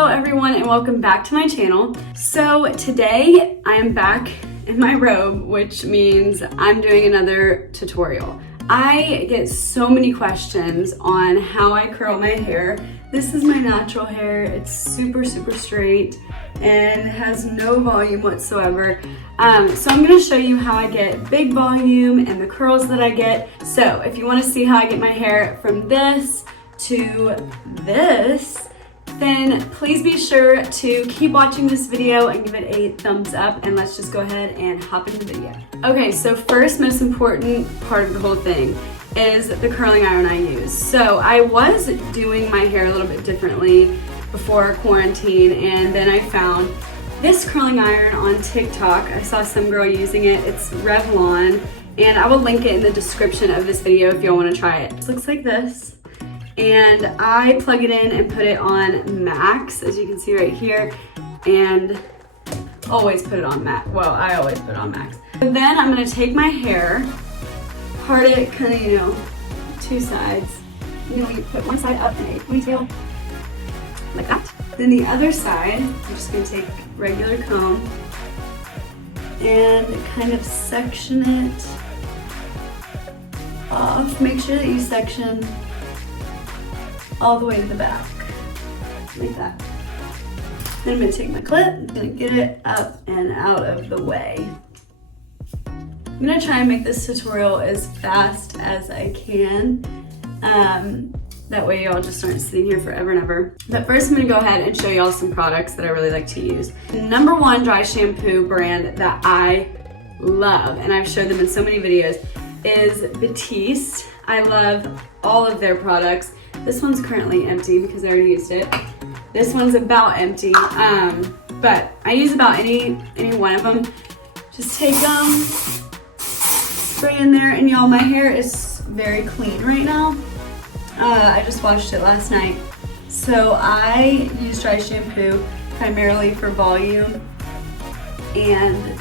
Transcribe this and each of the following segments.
Hello everyone and welcome back to my channel. So today I am back in my robe, which means I'm doing another tutorial. I get so many questions on how I curl my hair. This is my natural hair. It's super straight and has no volume whatsoever. So I'm gonna show you how I get big volume and the curls that I get. So if you wanna see how I get my hair from this to this, then please be sure to keep watching this video and give it a thumbs up, and let's just go ahead and hop into the video. Okay, so first most important part of the whole thing is the curling iron I use. So I was doing my hair a little bit differently before quarantine, and then I found this curling iron on TikTok. I saw some girl using it. It's Revlon, and I will link it in the description of this video if y'all want to try it. It looks like this. And I plug it in and put it on max, as you can see right here, and always put it on max. Well, I always put it on max. And then I'm gonna take my hair, part it kind of, two sides. You put one side up in a ponytail, like that. Then the other side, I'm just gonna take a regular comb and kind of section it off. Make sure that you section all the way to the back, like that. Then I'm gonna take my clip, I'm gonna get it up and out of the way. I'm gonna try and make this tutorial as fast as I can. That way y'all just aren't sitting here forever and ever. But first I'm gonna go ahead and show y'all some products that I really like to use. The number one dry shampoo brand that I love, and I've showed them in so many videos, is Teasing. I love all of their products. This one's currently empty because I already used it. This one's about empty, but I use about any one of them. Just take them, spray in there, and y'all, my hair is very clean right now. I just washed it last night. So I use dry shampoo primarily for volume, and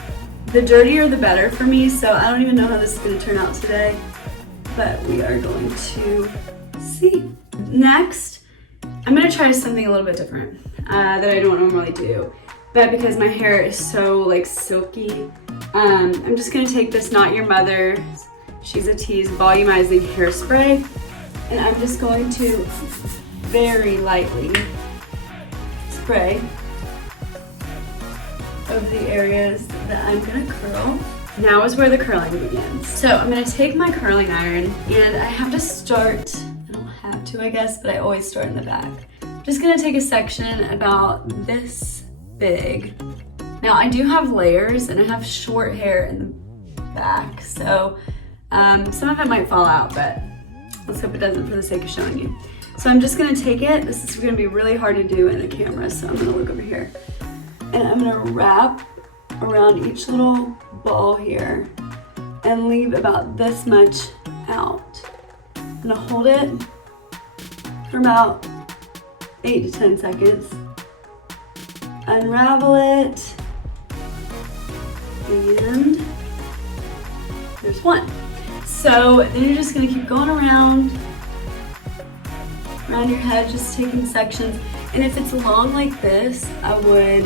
the dirtier the better for me, so I don't even know how this is gonna turn out today, but we are going to see. Next, I'm gonna try something a little bit different that I don't normally do, but because my hair is so silky, I'm just gonna take this Not Your Mother, She's a Tease volumizing hairspray, and I'm just going to very lightly spray over the areas that I'm gonna curl. Now is where the curling begins. So I'm gonna take my curling iron, and I have to start, I guess, but I always start in the back. I'm just gonna take a section about this big. Now I do have layers and I have short hair in the back, so some of it might fall out, but let's hope it doesn't for the sake of showing you. So I'm just gonna take it. This is gonna be really hard to do in the camera, so I'm gonna look over here. And I'm gonna wrap around each little ball here and leave about this much out. I'm gonna hold it for about 8 to 10 seconds. Unravel it, and there's one. So then you're just gonna keep going around your head, just taking sections. And if it's long like this, I would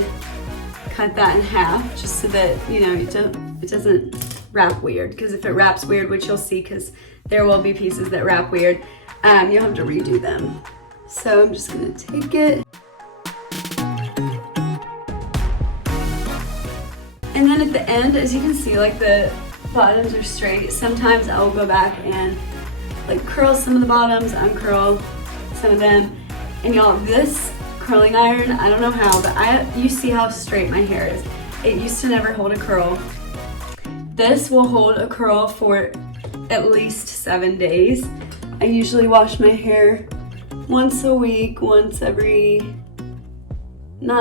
cut that in half just so that, it doesn't wrap weird. Because if it wraps weird, which you'll see, because there will be pieces that wrap weird, you'll have to redo them. So I'm just gonna take it. And then at the end, as you can see, the bottoms are straight. Sometimes I'll go back and curl some of the bottoms, uncurl some of them. And y'all, this curling iron, I don't know how, but you see how straight my hair is. It used to never hold a curl. This will hold a curl for at least 7 days. I usually wash my hair once a week, not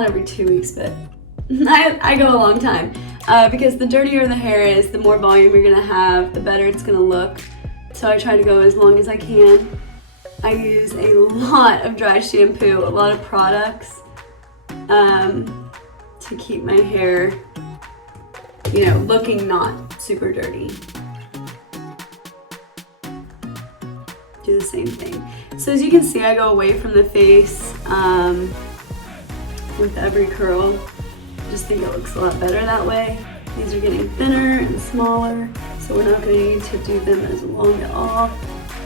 every 2 weeks, but I go a long time. Because the dirtier the hair is, the more volume you're gonna have, the better it's gonna look. So I try to go as long as I can. I use a lot of dry shampoo, a lot of products, to keep my hair, looking not super dirty. Do the same thing. So as you can see, I go away from the face, with every curl. I just think it looks a lot better that way. These are getting thinner and smaller, so we're not going to need to do them as long at all.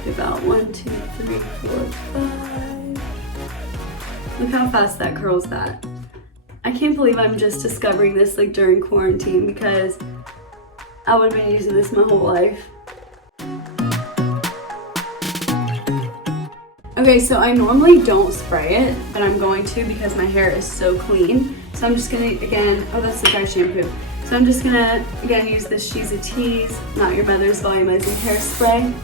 Do about 1, 2, 3, 4, 5. Look how fast that curls that. I can't believe I'm just discovering this like during quarantine, because I would have been using this my whole life. Okay, so I normally don't spray it, but I'm going to because my hair is so clean. So I'm just gonna, again, oh, that's the dry shampoo. So I'm just gonna, again, use this She's a Tease, Not Your Mother's Volumizing Hairspray.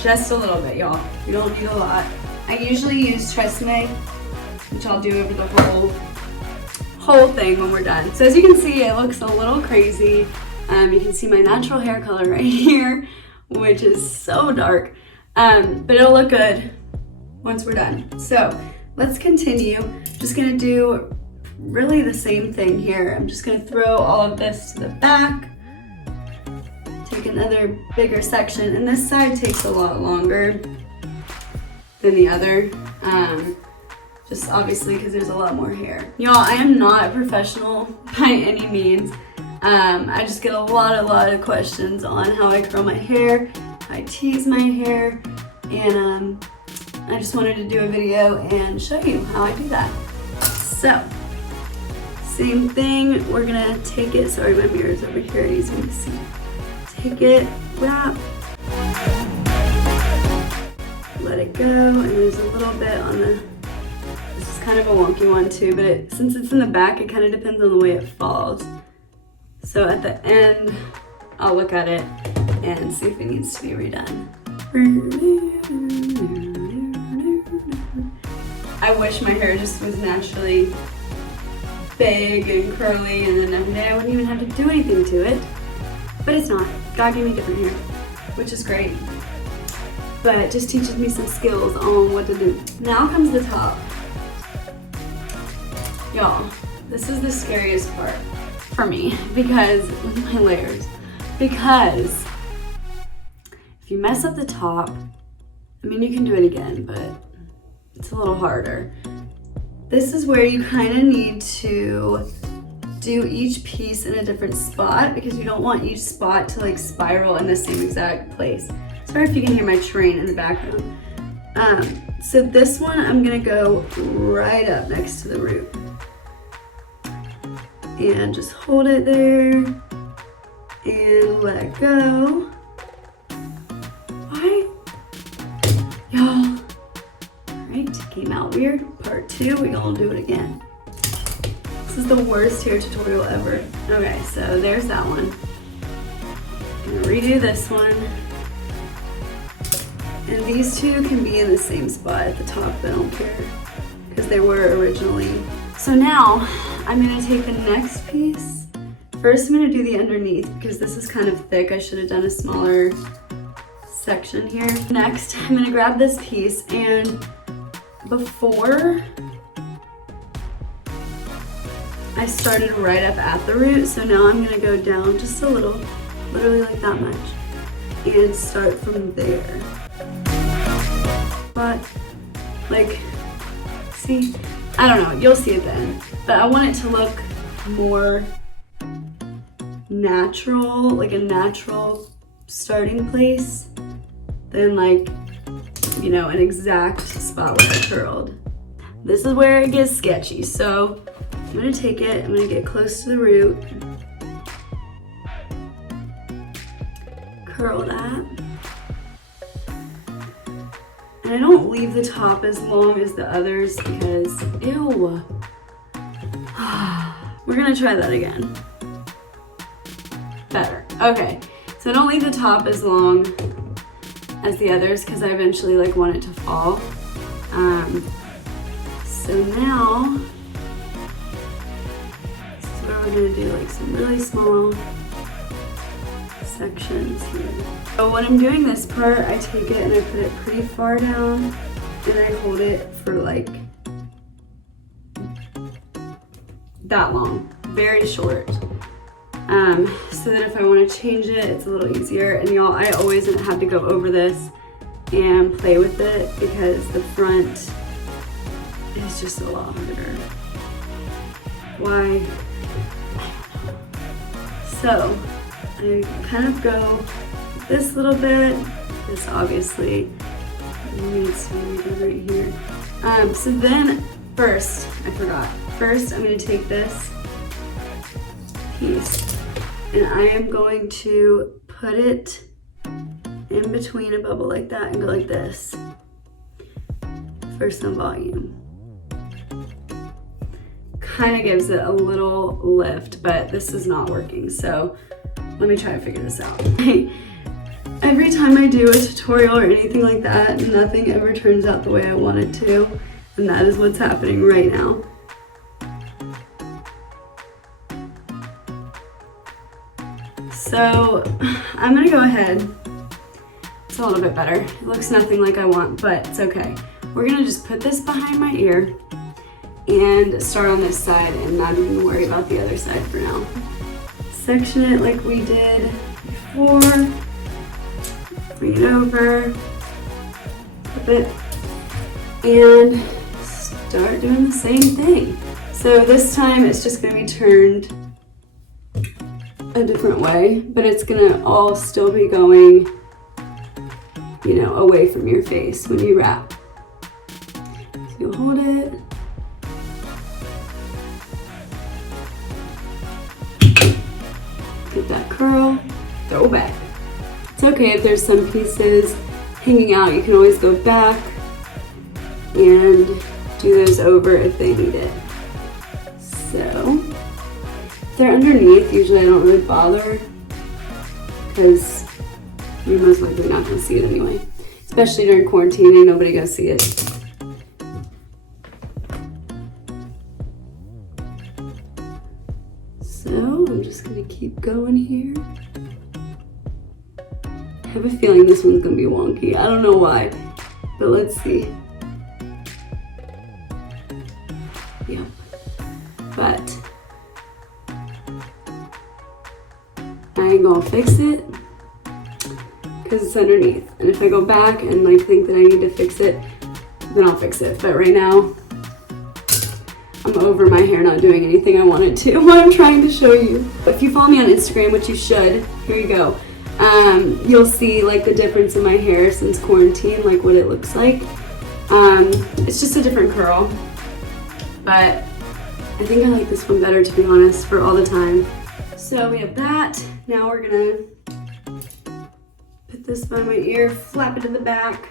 Just a little bit, y'all. You don't need a lot. I usually use Tresemme, which I'll do over the whole thing when we're done. So as you can see, it looks a little crazy. You can see my natural hair color right here, which is so dark. But it'll look good once we're done. So let's continue. Just gonna do really the same thing here. I'm just gonna throw all of this to the back, take another bigger section, and this side takes a lot longer than the other, just obviously because there's a lot more hair. Y'all, I am not a professional by any means. I just get a lot of questions on how I curl my hair, how I tease my hair, and I just wanted to do a video and show you how I do that. So, same thing, we're gonna take it, sorry my mirror's over here, easy to see. Take it, wrap, let it go, and there's a little bit on the, this is kind of a wonky one too, but since it's in the back, it kind of depends on the way it falls. So at the end, I'll look at it and see if it needs to be redone. I wish my hair just was naturally big and curly, and then one day I wouldn't even have to do anything to it. But it's not. God gave me different hair, which is great. But it just teaches me some skills on what to do. Now comes the top. Y'all, this is the scariest part for me, because look at my layers. Because if you mess up the top, I mean, you can do it again, but it's a little harder. This is where you kind of need to do each piece in a different spot, because you don't want each spot to like spiral in the same exact place. Sorry if you can hear my train in the background. So this one, I'm gonna go right up next to the root. And just hold it there and let it go. Why? Y'all, all right, came out weird. Part 2, we're gonna do it again. This is the worst hair tutorial ever. Okay, so there's that one. I'm gonna redo this one. And these two can be in the same spot at the top, but I don't care, because they were originally. So now, I'm gonna take the next piece. First, I'm gonna do the underneath, because this is kind of thick. I should have done a smaller section here. Next, I'm gonna grab this piece, and before I started right up at the root, so now I'm gonna go down just a little, literally like that much, and start from there. But, like, see, I don't know, you'll see it then, but I want it to look more natural, like a natural starting place, than like, you know, an exact spot where I curled. This is where it gets sketchy, so I'm gonna take it, I'm gonna get close to the root, curl that, and I don't leave the top as long as the others because, ew. We're gonna try that again. Better, okay. So I don't leave the top as long as the others because I eventually like want it to fall. So now, we're gonna do like some really small sections here. So when I'm doing this part, I take it and I put it pretty far down and I hold it for like that long, very short. So that if I want to change it, it's a little easier. And y'all, I always have to go over this and play with it because the front is just a lot harder. Why? So I kind of go this little bit. This obviously needs to be redone right here. So then first, I forgot. First, I'm going to take this piece and I am going to put it in between a bubble like that and go like this for some volume. Kind of gives it a little lift, but this is not working, so let me try to figure this out. Every time I do a tutorial or anything like that, nothing ever turns out the way I want it to, and that is what's happening right now. So I'm gonna go ahead. It's a little bit better. It looks nothing like I want, but it's okay. We're gonna just put this behind my ear and start on this side and not even worry about the other side for now. Section it like we did before. Bring it over, flip it, and start doing the same thing. So this time it's just gonna be turned a different way, but it's gonna all still be going, you know, away from your face when you wrap. So you'll hold it. Get that curl, throw back. It's okay if there's some pieces hanging out, you can always go back and do those over if they need it. So, if they're underneath, usually I don't really bother because you're most likely not gonna see it anyway. Especially during quarantine, ain't nobody gonna see it. So I'm just gonna keep going here. I have a feeling this one's gonna be wonky. I don't know why, but let's see. Yep. But I ain't gonna fix it because it's underneath. And if I go back and like think that I need to fix it, then I'll fix it. But right now, I'm over my hair not doing anything I wanted to while I'm trying to show you. If you follow me on Instagram, which you should, here you go. You'll see like the difference in my hair since quarantine, like what it looks like. It's just a different curl, but I think I like this one better, to be honest, for all the time. So we have that. Now we're gonna put this by my ear, flap it to the back,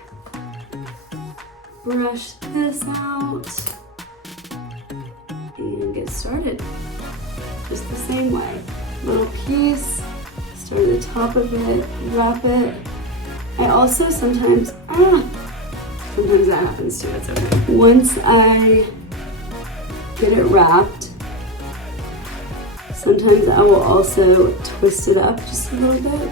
brush this out, and get started. Just the same way. Little piece, start at the top of it, wrap it. I also sometimes that happens too, it's okay. Once I get it wrapped, sometimes I will also twist it up just a little bit.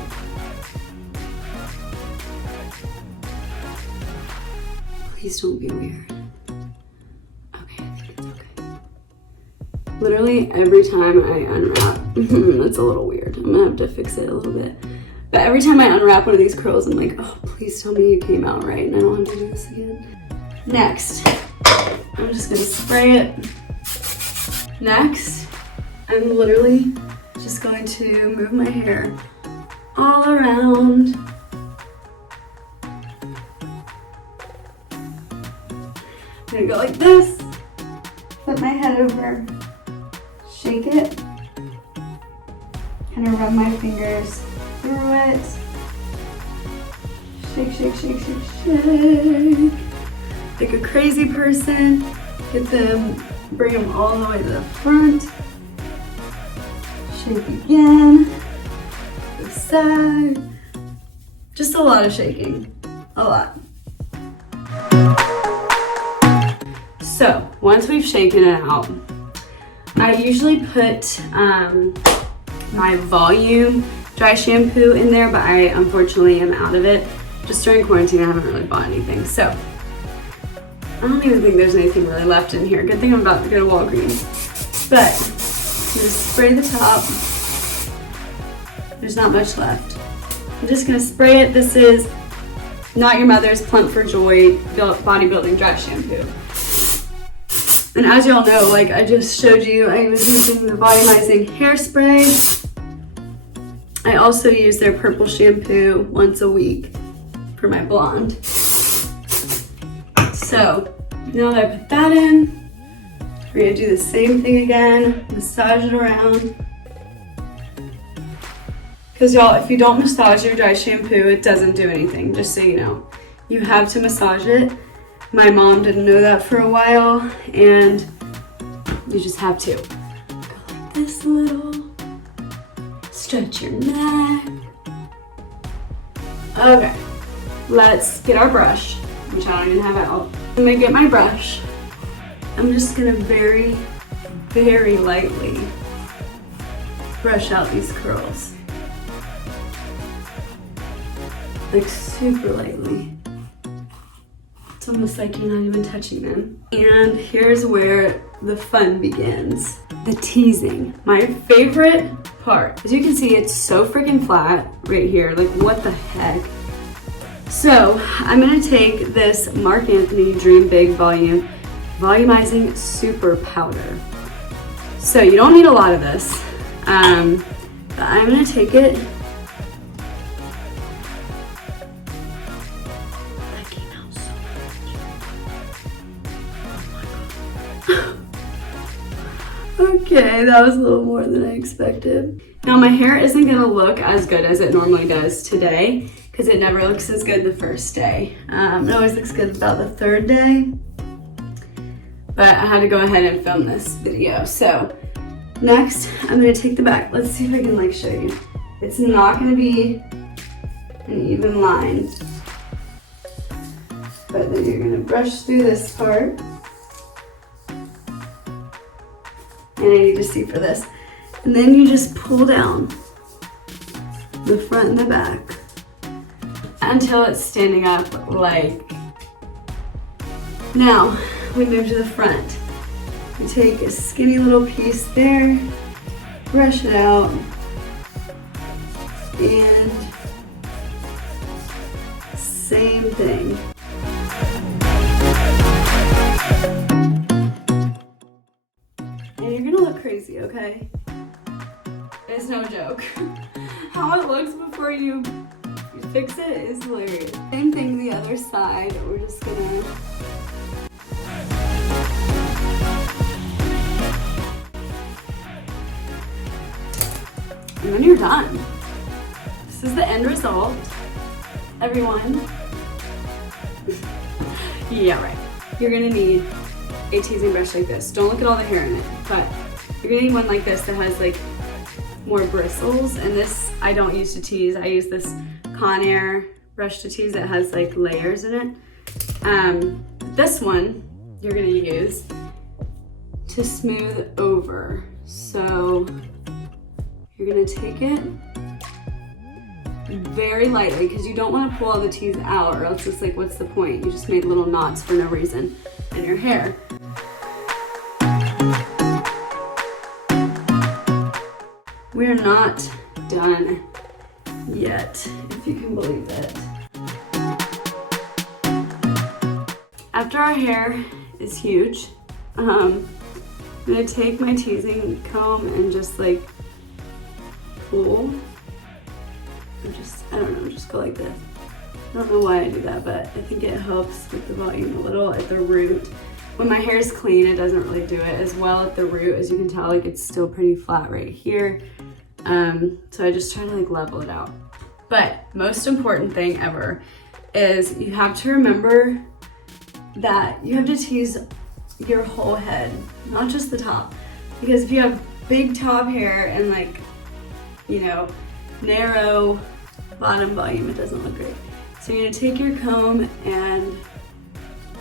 Please don't be weird. Okay, I think it's okay. Literally every time I unwrap, it's a little weird. I'm gonna have to fix it a little bit. But every time I unwrap one of these curls, I'm like, oh, please tell me you came out right and I don't have to do this again. Next, I'm just gonna spray it. Next, I'm literally just going to move my hair all around. I'm gonna go like this, flip my head over, shake it, kind of run my fingers through it. Shake, shake, shake, shake, shake. Like a crazy person, get them, bring them all the way to the front. Shake again, the side. Just a lot of shaking, a lot. So once we've shaken it out, I usually put my volume dry shampoo in there, but I unfortunately am out of it. Just during quarantine, I haven't really bought anything. So I don't even think there's anything really left in here. Good thing I'm about to go to Walgreens. But I'm gonna spray the top. There's not much left. I'm just gonna spray it. This is Not Your Mother's Plump for Joy bodybuilding dry shampoo. And as y'all know, like I just showed you, I was using the volumizing hairspray. I also use their purple shampoo once a week for my blonde. So now that I put that in, we're gonna do the same thing again, massage it around. Because y'all, if you don't massage your dry shampoo, it doesn't do anything, just so you know. You have to massage it. My mom didn't know that for a while, and you just have to. Go like this a little, stretch your neck. Okay, let's get our brush, which I don't even have out. I'm gonna get my brush. I'm just gonna very, very lightly brush out these curls. Like super lightly. It's almost like you're not even touching them. And here's where the fun begins. The teasing. My favorite part. As you can see, it's so freaking flat right here. Like what the heck? So I'm gonna take this Marc Anthony Dream Big Volumizing Super Powder. So you don't need a lot of this. But I'm gonna take it. Okay, that was a little more than I expected. Now my hair isn't gonna look as good as it normally does today because it never looks as good the first day. It always looks good about the third day. But I had to go ahead and film this video. So next, I'm gonna take the back. Let's see if I can like show you. It's not gonna be an even line. But then you're gonna brush through this part. And I need to see for this. And then you just pull down the front and the back until it's standing up like. Now, we move to the front. You take a skinny little piece there, brush it out, and same thing. Crazy, okay? It's no joke. How it looks before you fix it is hilarious. Same thing the other side. We're just gonna and then you're done. This is the end result, everyone. Yeah, right. You're gonna need a teasing brush like this. Don't look at all the hair in it, but you're gonna need one like this that has like more bristles. And this I don't use to tease. I use this Conair brush to tease that has like layers in it. This one you're gonna use to smooth over. So you're gonna take it very lightly because you don't want to pull all the tease out or else it's like, what's the point? You just made little knots for no reason in your hair. We're not done yet, if you can believe it. After our hair is huge, I'm gonna take my teasing comb and just like pull. I don't know, just go like this. I don't know why I do that, but I think it helps with the volume a little at the root. When my hair is clean, it doesn't really do it as well at the root. As you can tell, like it's still pretty flat right here. So I just try to like level it out. But most important thing ever is you have to remember that you have to tease your whole head, not just the top. Because if you have big top hair and like, you know, narrow bottom volume, it doesn't look great. So you're gonna take your comb and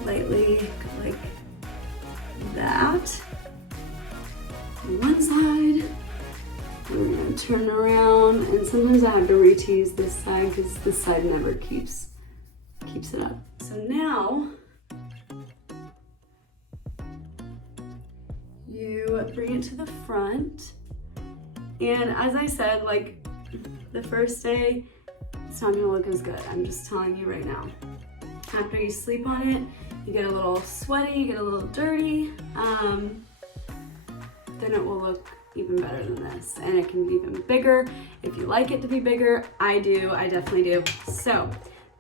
lightly go like that on one side. And we're gonna turn around, and sometimes I have to re-tease this side because this side never keeps it up. So now you bring it to the front, and as I said, like the first day, it's not gonna look as good. I'm just telling you right now. After you sleep on it, you get a little sweaty, you get a little dirty, then it will look even better than this. And it can be even bigger if you like it to be bigger. I do, I definitely do. So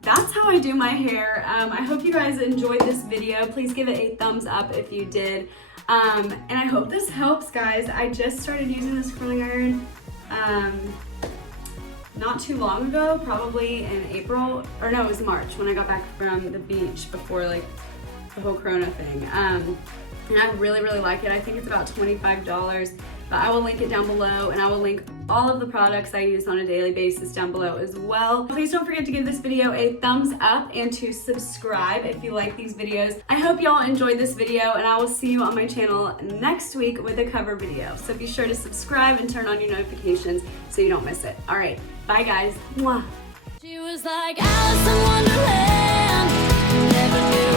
that's how I do my hair. I hope you guys enjoyed this video. Please give it a thumbs up if you did. And I hope this helps, guys. I just started using this curling iron not too long ago, probably in April, or no, it was March when I got back from the beach before like the whole Corona thing. And I really, really like it. I think it's about $25, but I will link it down below, and I will link all of the products I use on a daily basis down below as well. Please don't forget to give this video a thumbs up and to subscribe if you like these videos. I hope y'all enjoyed this video, and I will see you on my channel next week with a cover video. So be sure to subscribe and turn on your notifications so you don't miss it. All right, bye guys. Mwah. She was like Alice in Wonderland, never knew